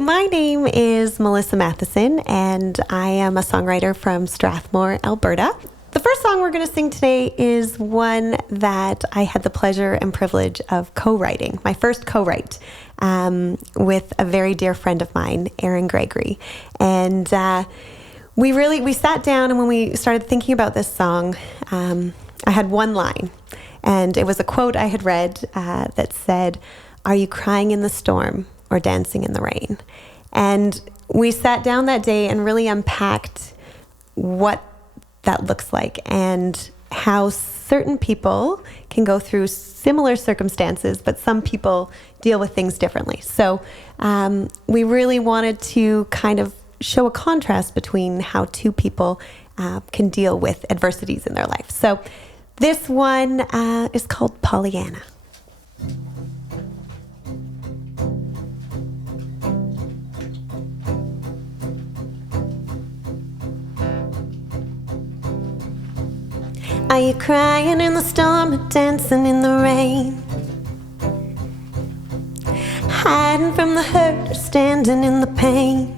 My name is Melissa Matheson, and I am a songwriter from Strathmore, Alberta. The first song we're going to sing today is one that I had the pleasure and privilege of co-writing, my first co-write with a very dear friend of mine, Erin Gregory. And we sat down, and when we started thinking about this song, I had one line, and it was a quote I had read that said, "Are you crying in the storm or dancing in the rain?" And we sat down that day and really unpacked what that looks like and how certain people can go through similar circumstances, but some people deal with things differently. So we really wanted to kind of show a contrast between how two people can deal with adversities in their life. So this one is called Pollyanna. Are you crying in the storm or dancing in the rain? Hiding from the hurt or standing in the pain?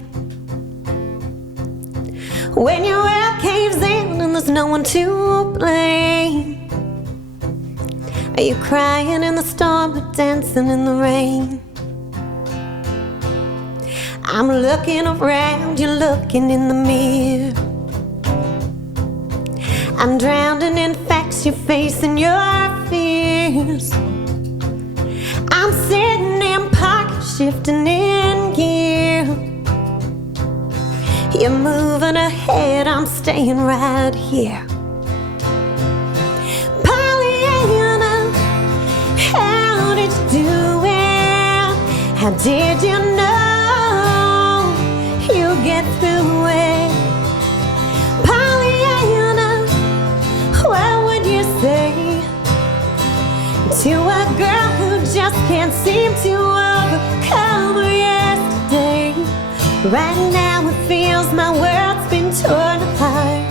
When your world caves in and there's no one to blame? Are you crying in the storm or dancing in the rain? I'm looking around, you're looking in the mirror. I'm drowning in facts, you're facing your fears. I'm sitting in pocket, shifting in gear. You're moving ahead, I'm staying right here. Pollyanna, how did you do it? How did you know you'd get through it? What would you say to a girl who just can't seem to overcome her yesterday? Right now it feels my world's been torn apart.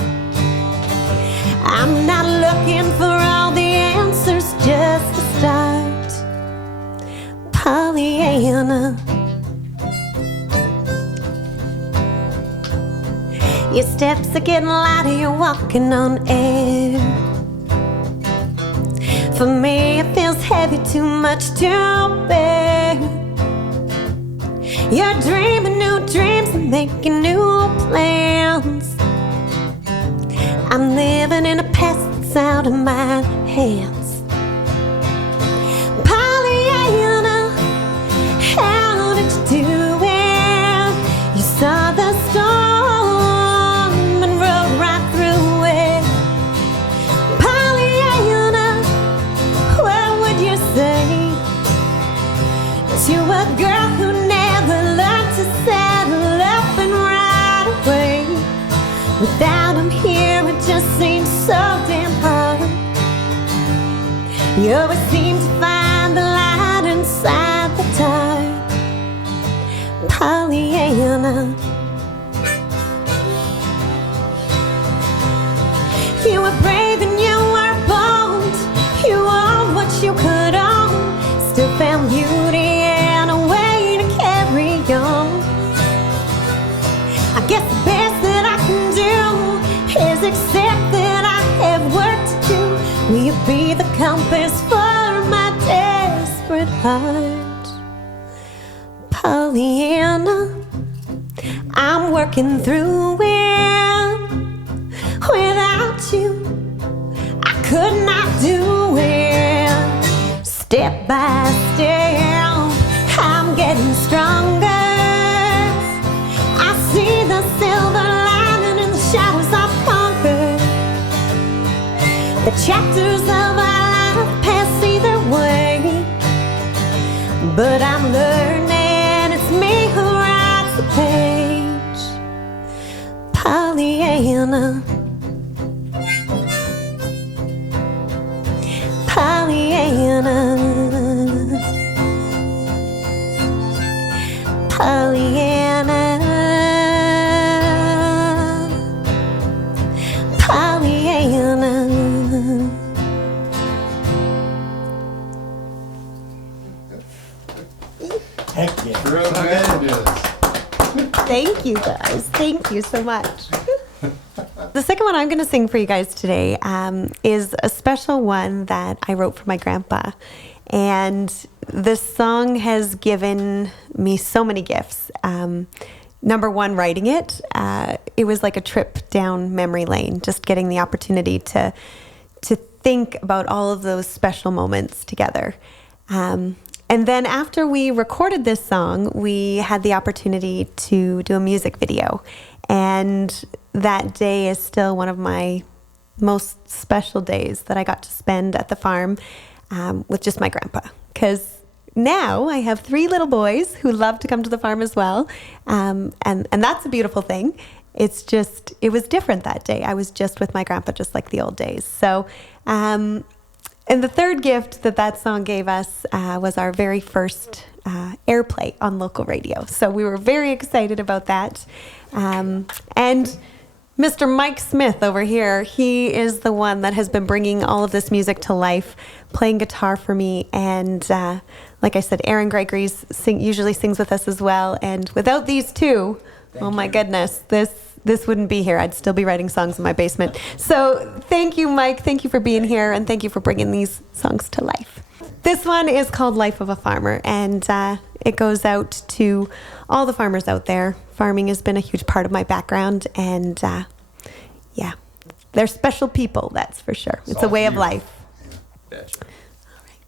I'm not looking for all the answers, just a start. Pollyanna, your steps are getting lighter, you're walking on air. For me it feels heavy, too much to bear. You're dreaming new dreams and making new plans. I'm living in a past that's out of my hands. Pollyanna, how did you do it? You saw the storm and rode right through it. Pollyanna, what would you say to a girl who never learned to settle up and ride away? Without him here it just seems so damn hard. You always seem to find the light inside the dark. Pollyanna, you were brave and you were bold. You owned what you could own. Still found beauty and a way to carry on. I guess the best that I can do is accept that I have work to do. Will you be the compass for my desperate heart? Pollyanna, I'm working through it. Without you, I could not do it. Step by step, I'm getting stronger. I see the silver lining in the shadows I've conquered. The chapters of our life pass either way, but I'm learning it's me who writes the page. Pollyanna, Pollyanna, Pollyanna, Pollyanna. Thank you, guys. Thank you so much. The second one I'm going to sing for you guys today is a special one that I wrote for my grandpa. And this song has given me so many gifts. Number one, writing it. It was like a trip down memory lane, just getting the opportunity to think about all of those special moments together. And then after we recorded this song, we had the opportunity to do a music video. And that day is still one of my most special days that I got to spend at the farm with just my grandpa. Because now I have 3 little boys who love to come to the farm as well. And that's a beautiful thing. It's just, it was different that day. I was just with my grandpa, just like the old days. So, and the third gift that song gave us was our very first airplay on local radio. So we were very excited about that. And Mr. Mike Smith over here, he is the one that has been bringing all of this music to life, playing guitar for me. And like I said, Aaron Gregory's usually sings with us as well. And without these two, oh my goodness, this wouldn't be here. I'd still be writing songs in my basement. So thank you, Mike. Thank you for being here. And thank you for bringing these songs to life. This one is called Life of a Farmer. And it goes out to all the farmers out there. Farming has been a huge part of my background. And yeah, they're special people, that's for sure. It's a way of life. Gotcha. All right.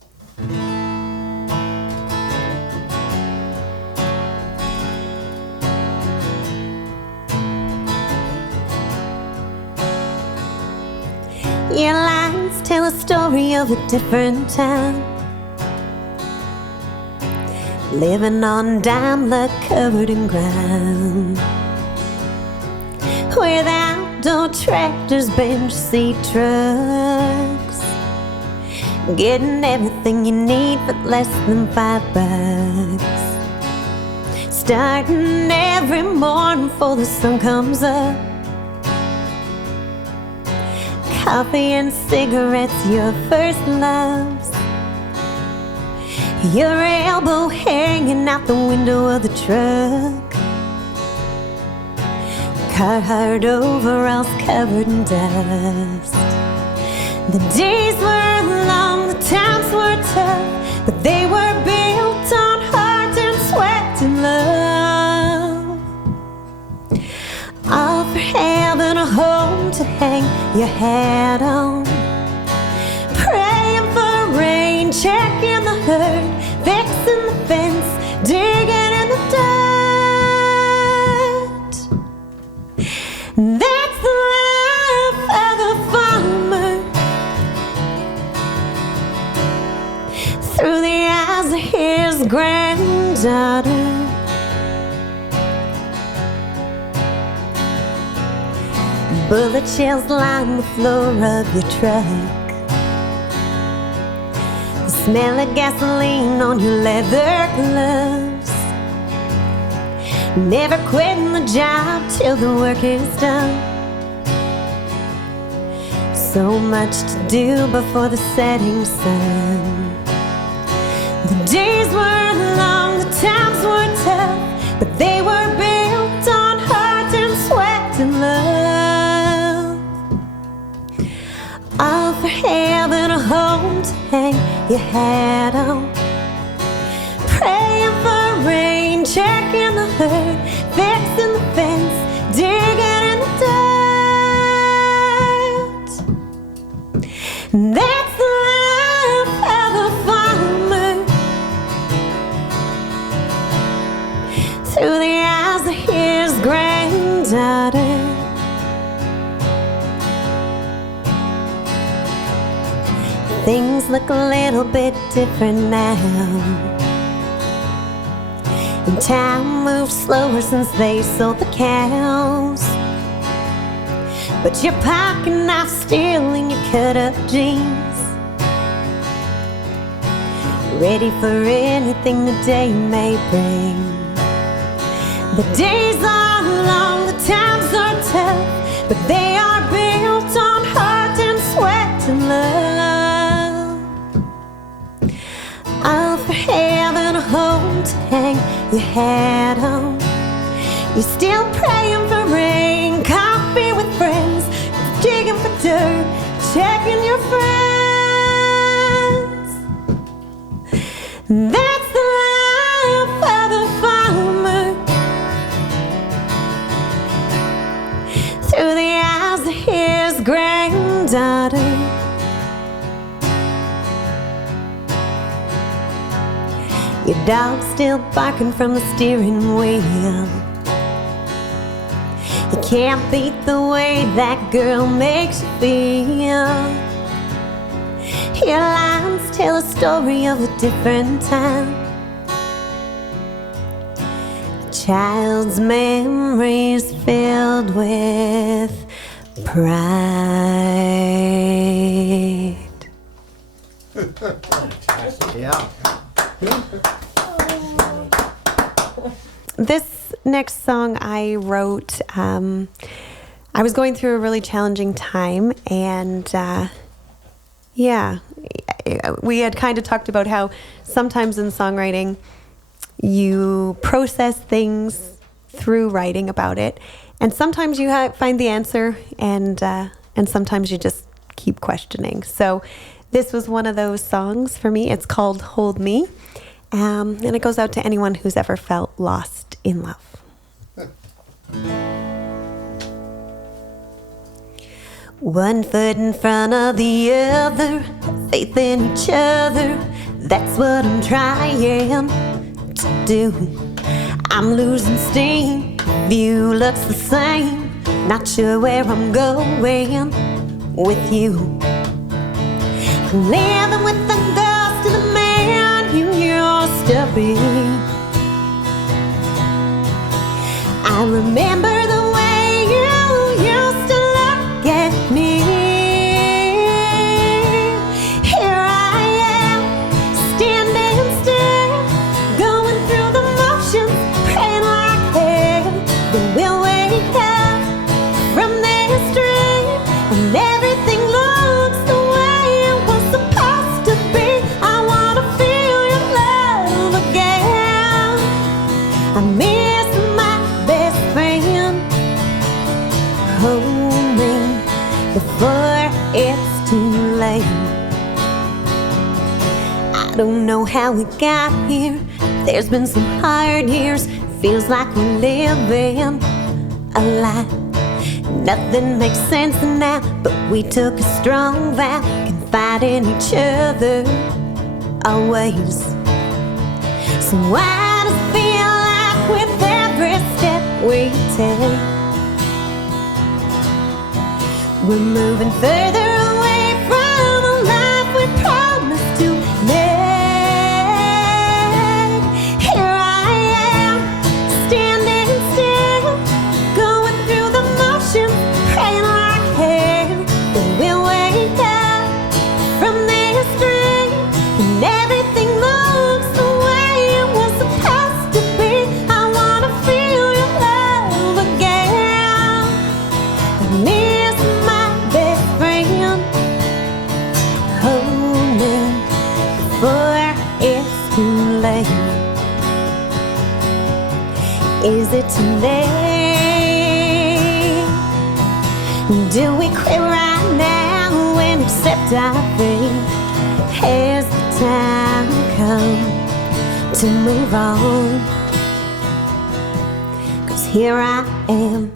Your lines tell a story of a different time, living on Daimler covered in grime, with outdoor tractors, bench seat trucks, getting everything you need for less than $5, starting every morning before the sun comes up. Coffee and cigarettes, your first loves, your elbow hanging out the window of the truck, Carhartt overalls covered in dust. The days were long, the times were tough, but they were built on heart and sweat and love. All for having a home to hang your hat on, praying for rain, checking the herd, fixing the fence, digging in the dirt. That's the life of a farmer, through the eyes of his granddaughter. Bullet shells line the floor of your truck, the smell of gasoline on your leather gloves, never quitting the job till the work is done. So much to do before the setting sun. The days were long, the times were tough, but they were built on heart and sweat and love. All for having a home to hang your hat on, praying for rain, checking the herd, fixing the fence, digging in the dirt. That's the life of a farmer, through the eyes of his granddaughter. Things look a little bit different now, and time moves slower since they sold the cows. But your pocket knife still in your cut-up jeans, ready for anything the day may bring. The days are long, the times are tough, but they are built on heart and sweat and love. All for having a home to hang your hat on, You're still praying for rain, coffee with friends, digging for dirt, checking your friends. That's the life of the farmer, through the eyes of his granddaughter. Your dog's still barking from the steering wheel. You can't beat the way that girl makes you feel. Your lines tell a story of a different time. A child's memories filled with pride. Yeah. This next song I wrote, I was going through a really challenging time, and we had kind of talked about how sometimes in songwriting you process things through writing about it, and sometimes you find the answer, and sometimes you just keep questioning. So this was one of those songs for me. It's called Hold Me, and it goes out to anyone who's ever felt lost in love. One foot in front of the other, faith in each other, that's what I'm trying to do. I'm losing steam, view looks the same, not sure where I'm going with you. I'm living with the ghost of the man you used to be. I remember the way you used to look at me. Here I am, standing still, going through the motions, praying like hell that we'll wake up from this dream, and everything looks the way it was supposed to be. I wanna feel your love again. I miss my best friend. Hold me before it's too late. I don't know how we got here. There's been some hard years. Feels like we're living a lie. Nothing makes sense now, but we took a strong vow, confiding in each other always. So why does it feel like with every step we take, we're moving further away from the life we promised to make? Here I am, standing still, going through the motions, praying like hell that we'll wake up from this dream, and everything looks the way it was supposed to be. I wanna feel your love again. I miss my best friend. Hold me before it's too late. Is it too late? Do we quit right now and accept our fate? Has the time come to move on? 'Cause here I am,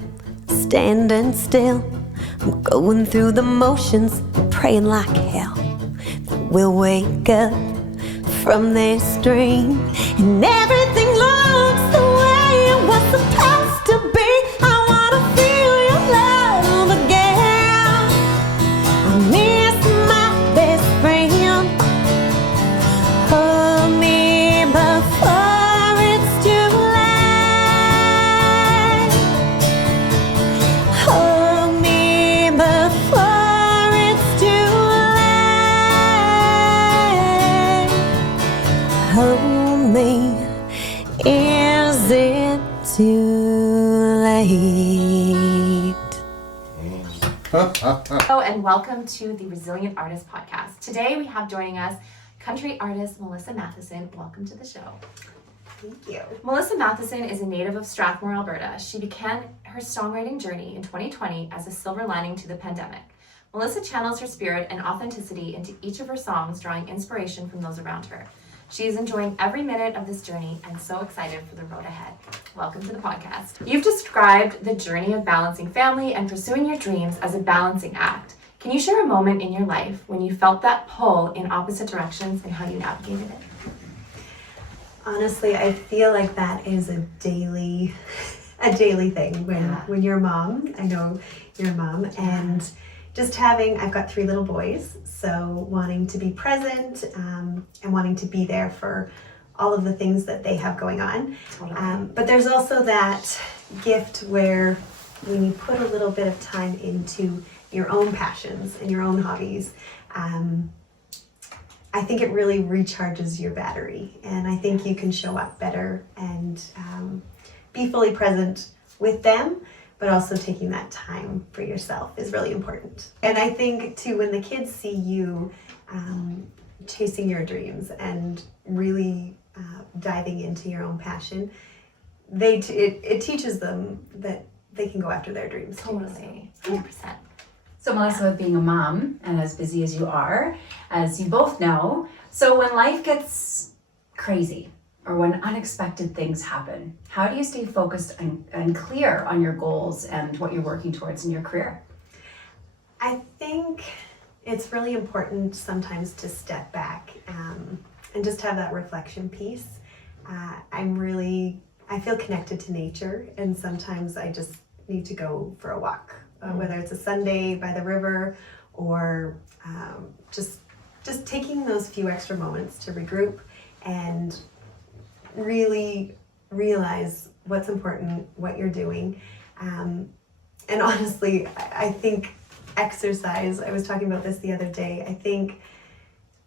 standing still, I'm going through the motions, praying like hell that we'll wake up from this dream, and everything looks the way it was supposed to be. I wanna feel your love again. I miss my best friend. Hold me before it's too late. Hold me before it's too late. Hold me. Is it too late? Hello and welcome to the Resilient Artist Podcast. Today we have joining us country artist Melissa Matheson. Welcome to the show. Thank you. Melissa Matheson is a native of Strathmore, Alberta. She began her songwriting journey in 2020 as a silver lining to the pandemic. Melissa channels her spirit and authenticity into each of her songs, drawing inspiration from those around her. She is enjoying every minute of this journey and so excited for the road ahead. Welcome to the podcast. You've described the journey of balancing family and pursuing your dreams as a balancing act. Can you share a moment in your life when you felt that pull in opposite directions and how you navigated it? Honestly, I feel like that is a daily thing when you're a mom. I know you're a mom, and just I've got 3 little boys, so wanting to be present and wanting to be there for all of the things that they have going on. Totally. But there's also that gift where when you put a little bit of time into your own passions and your own hobbies, I think it really recharges your battery, and I think you can show up better and be fully present with them, but also taking that time for yourself is really important. And I think too, when the kids see you chasing your dreams and really diving into your own passion, it teaches them that they can go after their dreams. Totally, 100%. So Melissa, with being a mom and as busy as you are, as you both know, so when life gets crazy or when unexpected things happen, how do you stay focused and clear on your goals and what you're working towards in your career? I think it's really important sometimes to step back and just have that reflection piece. I feel connected to nature, and sometimes I just need to go for a walk. Whether it's a Sunday by the river or just taking those few extra moments to regroup and really realize what's important, what you're doing. And honestly, I think exercise, I was talking about this the other day, I think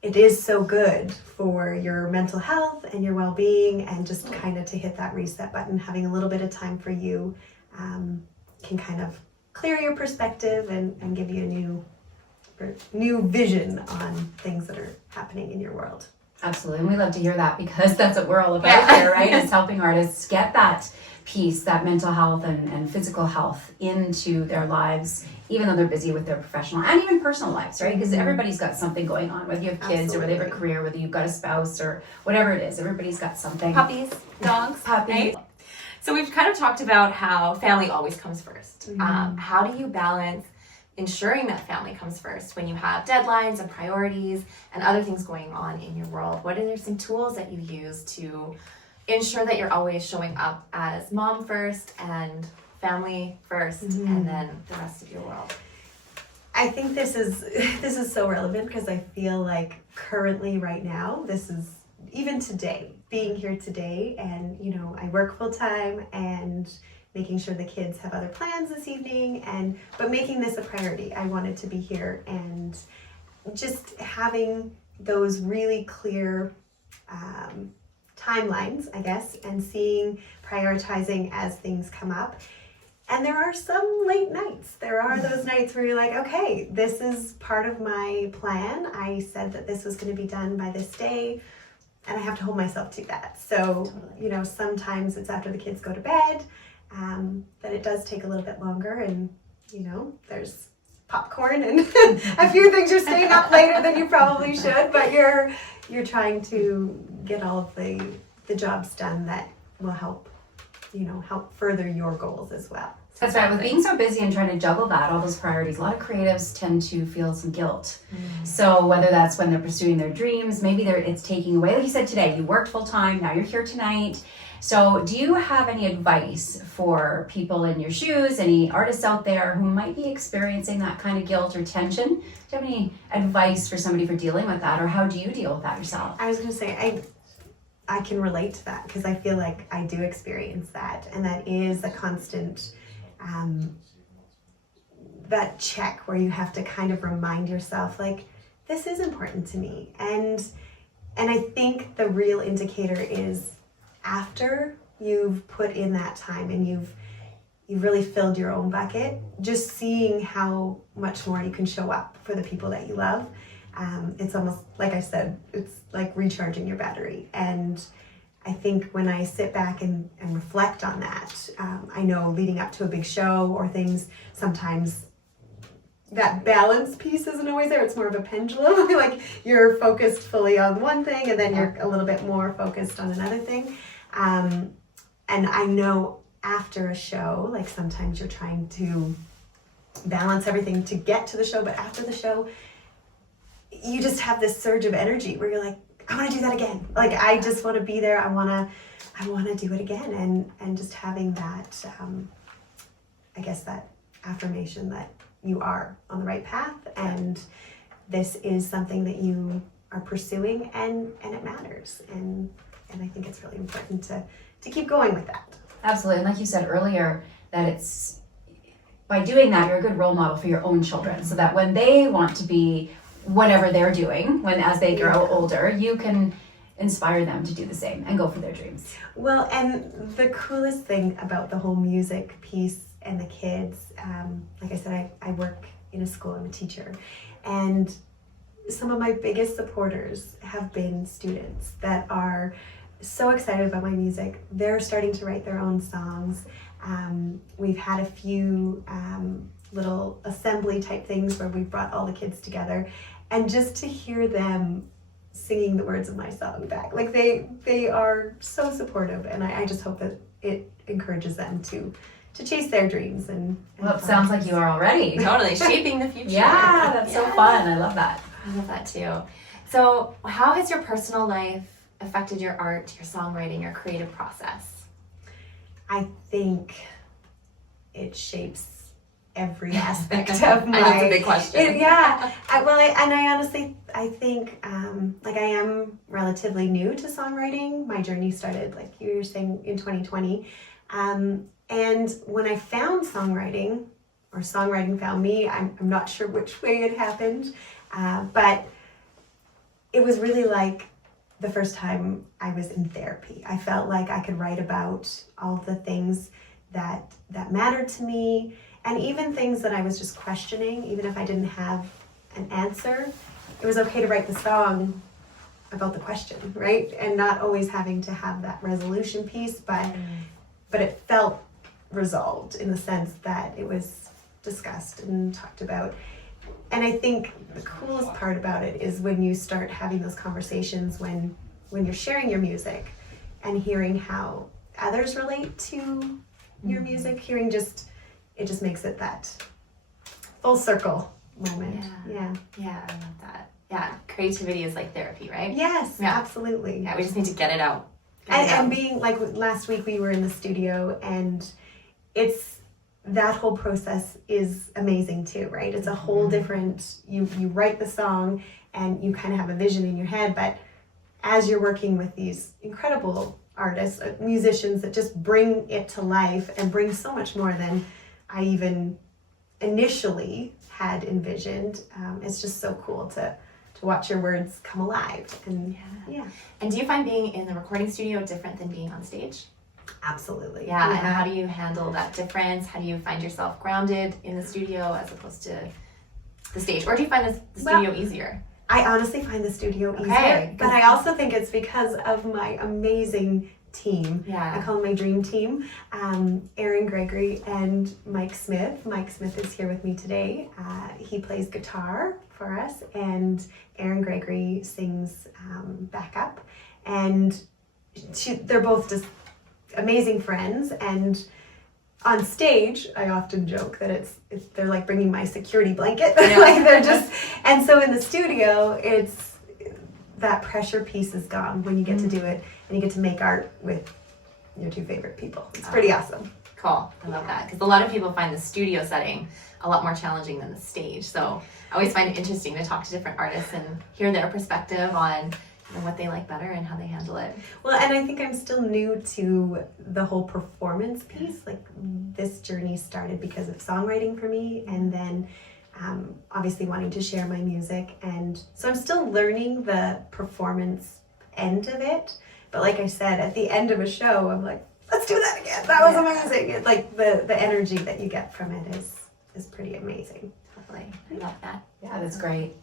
it is so good for your mental health and your well-being, and just kind of to hit that reset button, having a little bit of time for you can kind of clear your perspective and give you a new vision on things that are happening in your world. Absolutely, and we love to hear that because that's what we're all about here, right? Is helping artists get that piece, that mental health and physical health into their lives, even though they're busy with their professional and even personal lives, right? Because everybody's got something going on, whether you have kids or whether you have a career, whether you've got a spouse or whatever it is, everybody's got something. Puppies, dogs, Puppies. right? So we've kind of talked about how family always comes first. How do you balance ensuring that family comes first when you have deadlines and priorities and other things going on in your world? What are some tools that you use to ensure that you're always showing up as mom first and family first, and then the rest of your world? I think this is so relevant because I feel like currently right now, this is even today, being here today, and I work full time and making sure the kids have other plans this evening, but making this a priority. I wanted to be here, and just having those really clear timelines, I guess, and prioritizing as things come up. And there are some late nights. There are those nights where you're like, okay, this is part of my plan. I said that this was going to be done by this day, and I have to hold myself to that. So, sometimes it's after the kids go to bed, that it does take a little bit longer, and, there's popcorn and a few things you're staying up later than you probably should, but you're trying to get all of the jobs done that will help further your goals as well. That's right. With being so busy and trying to juggle that, all those priorities, a lot of creatives tend to feel some guilt. So whether that's when they're pursuing their dreams, maybe it's taking away, like you said today, you worked full time, now you're here tonight. So do you have any advice for people in your shoes, any artists out there who might be experiencing that kind of guilt or tension? Do you have any advice for somebody for dealing with that, or how do you deal with that yourself? I was going to say, I can relate to that because I feel like I do experience that, and that is a constant that check where you have to kind of remind yourself, like, this is important to me. And I think the real indicator is after you've put in that time and you've really filled your own bucket, just seeing how much more you can show up for the people that you love. It's almost like I said, it's like recharging your battery. And I I think when I sit back and reflect on that, I know leading up to a big show or things, sometimes that balance piece isn't always there. It's more of a pendulum. Like you're focused fully on one thing and then you're a little bit more focused on another thing. And I know after a show, like sometimes you're trying to balance everything to get to the show, but after the show, you just have this surge of energy where you're like, I want to do that again. Like I just want to be there. I want to do it again. And just having that, I guess that affirmation that you are on the right path and this is something that you are pursuing and it matters. And I think it's really important to keep going with that. Absolutely. And like you said earlier, that it's by doing that, you're a good role model for your own children so that when they want to be whatever they're doing, as they grow older, you can inspire them to do the same and go for their dreams. Well, and the coolest thing about the whole music piece and the kids, like I said, I work in a school, I'm a teacher, and some of my biggest supporters have been students that are so excited about my music. They're starting to write their own songs. We've had a few little assembly type things where we've brought all the kids together, and just to hear them singing the words of my song back, like they are so supportive, and I just hope that it encourages them to chase their dreams. And well, it sounds like you are already. Totally, shaping the future. Yeah, that's so fun. I love that. I love that too. So how has your personal life affected your art, your songwriting, your creative process? I think it shapes every aspect of my... That's a big question. I honestly, I think, like I am relatively new to songwriting. My journey started, like you were saying, in 2020. And when I found songwriting, or songwriting found me, I'm not sure which way it happened, but it was really like the first time I was in therapy. I felt like I could write about all the things that mattered to me, and even things that I was just questioning, even if I didn't have an answer. It was okay to write the song about the question, right? And not always having to have that resolution piece, but it felt resolved in the sense that it was discussed and talked about. And I think the coolest part about it is when you start having those conversations when you're sharing your music and hearing how others relate to your music, it just makes it that full circle moment. Yeah, I love that. Yeah, creativity is like therapy, right? Yes, absolutely. Yeah, we just need to get it out. And being like last week we were in the studio, and that whole process is amazing too, right? It's a whole different, you write the song and you kind of have a vision in your head, but as you're working with these incredible artists, musicians that just bring it to life and bring so much more than I even initially had envisioned, it's just so cool to watch your words come alive. And And do you find being in the recording studio different than being on stage? Absolutely. Yeah. And how do you handle that difference? How do you find yourself grounded in the studio as opposed to the stage? Or do you find the studio easier? I honestly find the studio easier, but I also think it's because of my amazing team. Yeah. I call them my dream team. Aaron Gregory and Mike Smith. Mike Smith is here with me today. He plays guitar for us, and Aaron Gregory sings backup. And they're both just amazing friends. And on stage, I often joke that they're like bringing my security blanket. Like they're just, and so in the studio, it's that pressure piece is gone when you get to do it and you get to make art with your two favorite people. It's pretty awesome. Cool. I love that, because a lot of people find the studio setting a lot more challenging than the stage. So I always find it interesting to talk to different artists and hear their perspective on what they like better and how they handle it. Well, and I think I'm still new to the whole performance piece. Like this journey started because of songwriting for me, and then obviously wanting to share my music. And so I'm still learning the performance end of it. But like I said, at the end of a show, I'm like, let's do that again. That was amazing. It's like the energy that you get from it is pretty amazing. Totally. I love that. Yeah, that's great.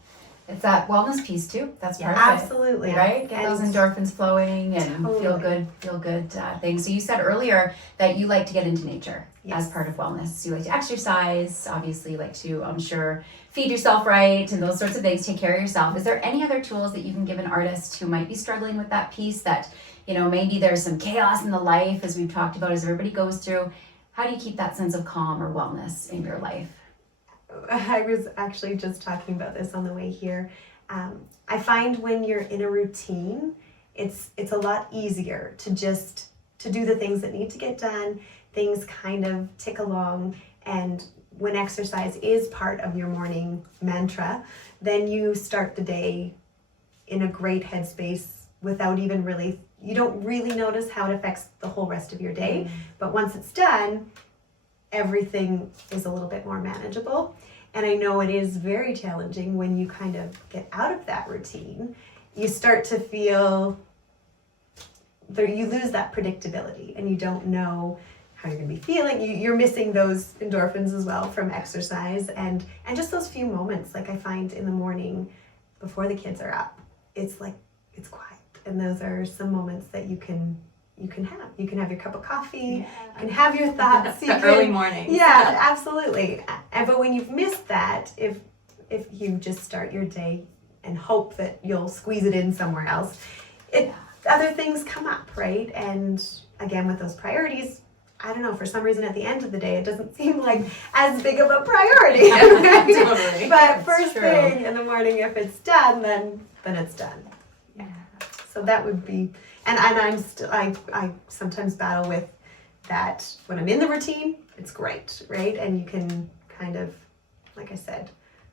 It's that wellness piece too. That's part of Absolutely. it. Right? Get those endorphins flowing and feel good things. So you said earlier that you like to get into nature as part of wellness. You like to exercise. Obviously, you like to, I'm sure, feed yourself right and those sorts of things. Take care of yourself. Is there any other tools that you can give an artist who might be struggling with that piece that, maybe there's some chaos in the life, as we've talked about, as everybody goes through? How do you keep that sense of calm or wellness in your life? I was actually just talking about this on the way here. I find when you're in a routine, it's a lot easier to do the things that need to get done. Things kind of tick along, and when exercise is part of your morning mantra, then you start the day in a great headspace without even you don't really notice how it affects the whole rest of your day. But once it's done, everything is a little bit more manageable. And I know it is very challenging when you kind of get out of that routine. You start to feel you lose that predictability, and you don't know how you're going to be feeling. You're missing those endorphins as well from exercise, and just those few moments. Like I find in the morning before the kids are up, it's quiet, and those are some moments that you can have. You can have your cup of coffee, you can have your thoughts. Early morning. Yeah, absolutely. But when you've missed that, if you just start your day and hope that you'll squeeze it in somewhere else, other things come up, right? And again, with those priorities, I don't know, for some reason at the end of the day, it doesn't seem like as big of a priority. Right? Totally. But first thing in the morning, if it's done, then it's done. Yeah. So that would be, and I sometimes battle with that when I'm in the routine. It's great, right? And you can kind of, like I said,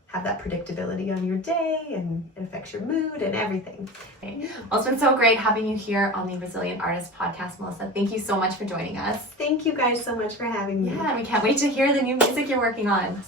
have that predictability on your day, and it affects your mood and everything. Okay. Well, it's been so great having you here on the Resilient Artist podcast, Melissa. Thank you so much for joining us. Thank you guys so much for having me. Yeah, and we can't wait to hear the new music you're working on.